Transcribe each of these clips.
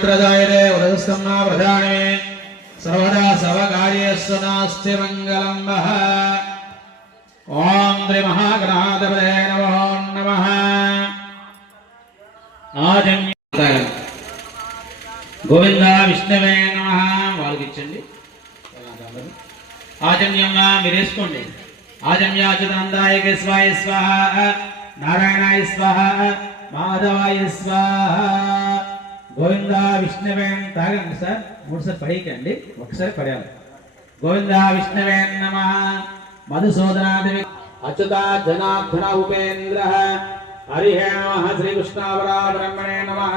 ప్రధానే సర్వదా సవకార్యస్సు నాస్తి మంగళం వహ ఓం శ్రీ మహాగ్రహాధిపదే నమో నమ ఆజన్య గోవింద విష్ణువే నమ వాళ్ళకి ఇచ్చండి ఆజన్యంగా మీరేసుకోండి ఆజన్యాచుతాందాయక స్వాయ స్వాహ నారాయణాయ స్వాహ మాధవాయ స్వాహ గోవింద విష్ణవే తాగండి సార్. మూడుసారి పడేయకండి. ఒకసారి పడేయాలి. గోవింద విష్ణవే నమ. మధుసూదనాదేవి అచ్యుత జనార్దన ఉపేంద్ర. హరిహే నమ. శ్రీకృష్ణావరా బ్రహ్మణే నమ.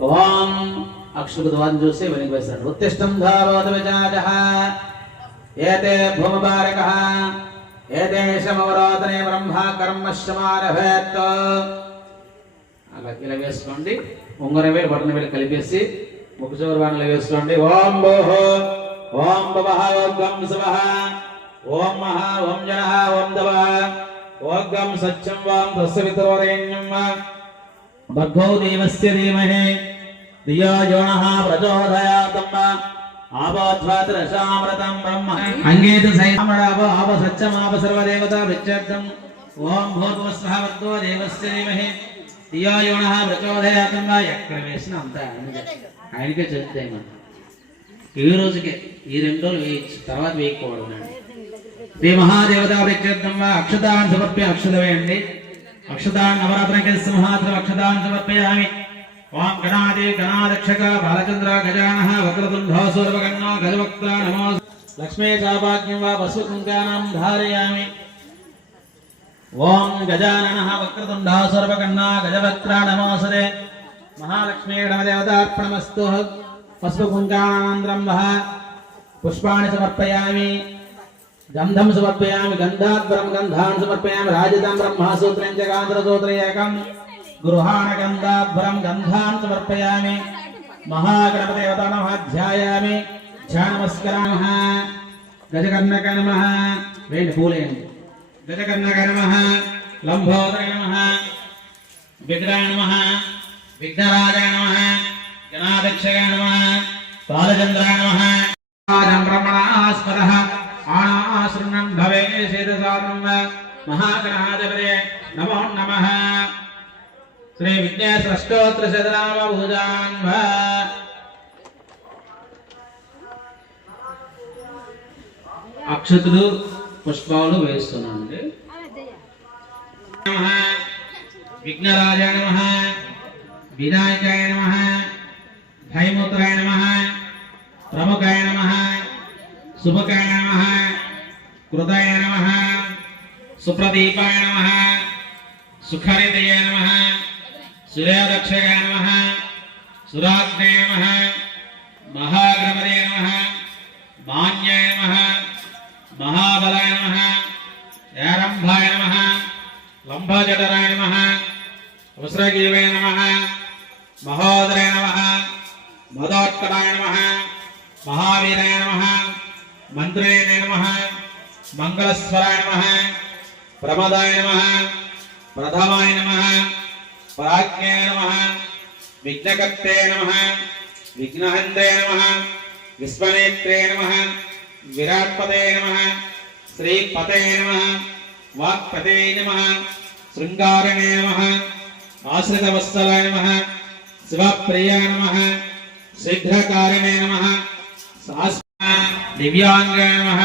ఓం. అక్షుభుతవాన్ చూసి వెనక్కి వేస్తాడు ఉత్తిష్టం ధావత విజాజ ఏతే భూమపారక ఏదేశమవరోధనే బ్రహ్మ కర్మ కర్మశ్రమారభేత్ అలా ఇలా వేసుకోండి ఉంగరమే వేలు బటన్ వేలు కలిపేసి ముఖ చివరి బాణలు వేసుకోండి. ఓం భోహో ఓం భవః ఓం గం శివః ఓం మహా ఓం జన ఓం దవ ఓం గం సత్యం వాం తస్య వితరోరేణ్యం భర్గో దేవస్య ధీమహి. ధియో యో నః ప్రచోదయాతమ్మ ఆపోధ్వాతరసామృతం బ్రహ్మ. అంగేత సైమడాప ఆప సత్యమాప సర్వదేవతా విచ్ఛేదం ఓం భూర్వస్వ భర్గో దేవస్య ధీమహి. ఇయో యో నః ప్రచోదయాతమ్మ ఎక్కడ వేసినా అంతా ఆయనకే. ఆయనకే చెప్తాయి మనం ఈ రోజుకే ఈ రెండు రోజులు వేయచ్చు తర్వాత వేయకూడదు శ్రీ మహాదేవతా ప్రత్యర్థం వా అక్షతాన్ని సమర్పే అక్షత వేయండి అక్షతాన్ని నవరాత్రకి సింహాత్ర అక్షతాన్ని సమర్పయామి. ఓం గణాది గణాదక్షక బాలచంద్ర గజాన వక్రతుంభాసూర్వగణో గజవక్త నమో లక్ష్మీ చాపాజ్ఞం వా పశుకుంకానం ధారయామి. ఓం గజానన వక్రతుండా సర్వకన్నా గజవక్రాణమాసరే నమోసరే. మహాలక్ష్మీ గణదేవతార్పణమస్తు పసుపుకుంకానంతరం వహ. పుష్పాణి సమర్పయామి. గంధం సమర్పయామి. గంధాద్వరం గంధాన్ సమర్పయామి. రాజతాం బ్రహ్మసూత్రం చ గాంధ్రసూత్రయేకం గృహాణ గంధాద్వరం గంధాన్ సమర్పయామి. మహాగణపదేవతా నమః ధ్యాయామి ధ్యానమస్కరామః గజకర్ణక నమ. వేణి పూలేయండి గజకర్ణక నమ లంబోదర నమ విగ్రహాయ నమ విఘ్నరాజాయ నమ జనాదక్షయ నమ బాలచంద్రాయ నమ. రమణాస్పద బ్రహ్మణాస్పదః భవే శేదసాదం మహాగణాధిపతే నమో నమ. శ్రీ విఘ్నేశ్వర శతనామ భూజాన్ అక్షతులు పుష్పాలు వేస్తున్నాను. నమః విఘ్నరాజాయ నమః వినాయకాయ నమః భయముద్రాయ నమః ప్రముఖాయ నమః శుభకాయ నమః కృతాయ నమః సుప్రదీపాయ నమః సుఖరితయ నమః సూర్యదక్షయ నమః సురాగ్నయ నమః మహాగ్రమదే నమః మాన్యాయ లంబాజటరాయ నమ వస్రగీవే నమ మహోదరే నమ మదోత్కటాయ నమ మహావీరాయ నమ మంత్రేయ నమ మంగళస్వరాయ నమ ప్రమదాయ నమ ప్రథమాయ నమ ప్రాజ్ఞే నమ విఘ్నకర్తే నమ విఘ్నహంతే నమ విశ్వనేత్రే నమ విరాట్పదే నమ శ్రీపతే నమ వాక్పతే నమ శృంగారణే నమ ఆశ్రితవత్సలాయ నమ శివప్రియాయ నమ శీఘ్రకారిణే నమ శాస్త్ర దివ్యాంగాయ నమః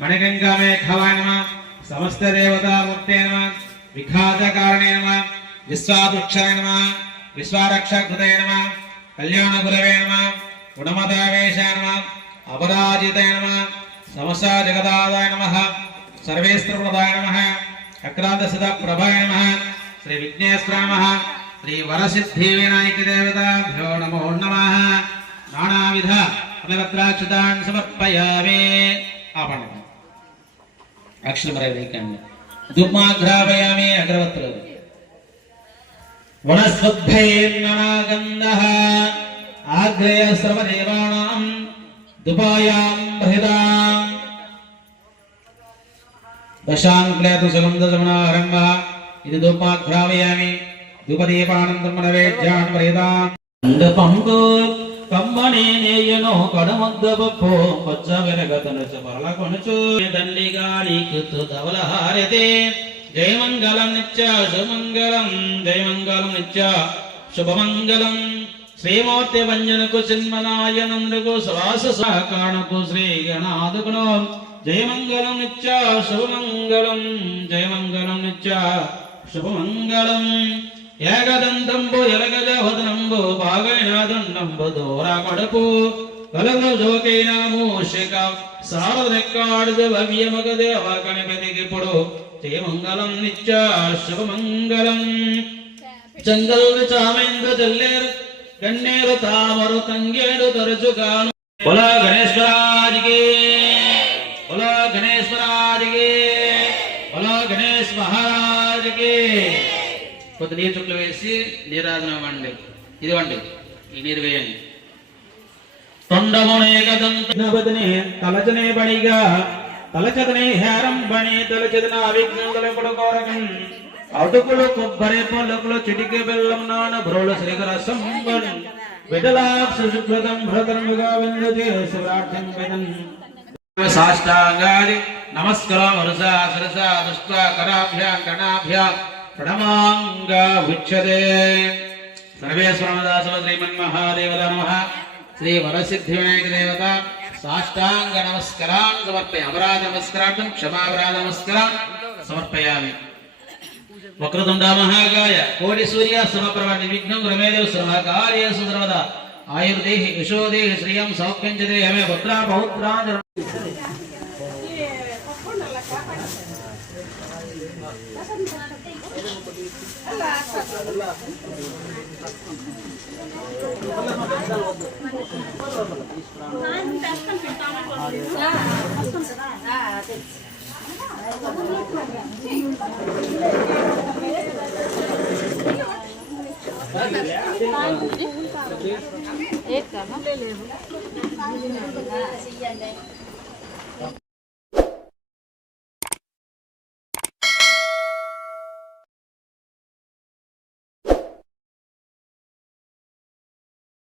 మణికంగామేఘవాయ నమః సమస్త దేవతామూర్తే నమః విఘాతకారణే నమ విశ్వాదుక్షాయ నమ విశ్వారక్షకృతే నమ కళ్యాణగురవే నమ గుణమదావేశాయ నమ అపరాజితాయ నమ సమస్త జగదాదాయ నమ సర్వేస్త్రప్రదాయ నమః అక్రాంతసిత ప్రభాయ నమః శ్రీ విఘ్నేశ్వరామ శ్రీ వరసిద్ధి వినాయక దేవతాభ్యో నమో నమ నానావిధ ఫలపత్రాక్షతాన్ సమర్పయామే ఆపండి అక్షర మరై వేయకండి దుర్మాఘ్రాపయామి అగ్రవత్తులు వనస్వద్భైర్ననాగంధః ఆగ్రేయ సర్వదేవానాం దుపాయాం బృహదాం దశాంక్లేతు సుగంధ సమనారంభ ఇది ధూపాఘ్రావయామి ధూపదీపానందం మనవేద్యాన్ ప్రేదాం పంపు కమ్మని నేయను కడముద్ద పప్పు కొచ్చ వెరగతను పరల కొనుచు దండిగా నీకు ధవల హారతే జయమంగళం నిత్య శుభమంగళం జయమంగళం నిత్య శుభమంగళం శ్రీమూర్తి వంజనకు చిన్మనాయనందుకు శ్వాస సహకారణకు శ్రీ గణాదుకును జయమంగళం నిత్య శుభమంగళం జయమంగళం నిత్య శుభమంగళం. ఏకదంతంబు ఎలగజవదనంబు బాగైనాదండంబు దూర కడుపు కలుగు జోకైన మూషిక సారదెక్కాడు భవ్యమగ దేవ కనిపెదిగిప్పుడు జయమంగళం నిత్య శుభమంగళం. చెంగల్ చామేంద్ర జల్లేరు గన్నేరు తామరు తంగేడు తరచుగాను. బోలో గణేశ్వరాజికి బలో గణేశ్వరాజికి బలో గణేష్ మహారాజుకి కొద్ది నీరు చుక్కలు వేసి నీరాజనం ఇవ్వండి. ఇదివ్వండి ఈ నీరు వేయండి. తొండమునేకదంతనే తలచనే బణిగా తలచదనే హేరం బణి తలచదన అవిఘ్నంగులు కొరకం? అటుకులు కొబ్బరి పొలకులు చిటికి బెల్లం నాన భ్రోలు శ్రీకరసం విఠలాక్ష శుభ్రతం భ్రతరముగా విందతే శివరార్థం విదన్ సాష్టాంగాని నమస్కరం వరుసా సరసా దుష్ట కరాభ్యాం కణాభ్యాం ప్రణమాంగా ఉచ్యతే సర్వేశ్వరమదాసవ శ్రీమన్మహాదేవత నమ శ్రీ వరసిద్ధి వినాయక దేవత సాష్టాంగ నమస్కరాన్ సమర్పయ అపరాధ నమస్కరార్థం క్షమాపరాధ నమస్కరాన్ సమర్పయామి. వక్రతుండ మహాగాయ కోటి సూర్య సమప్రభ నిర్విఘ్నం రమేదేవ సర్వకార్య సుసర్వద आयुर्देह यशोदेह श्रियं सौख्यं च देहमे भद्रा Bahutra Thank you. não bom? Beleza.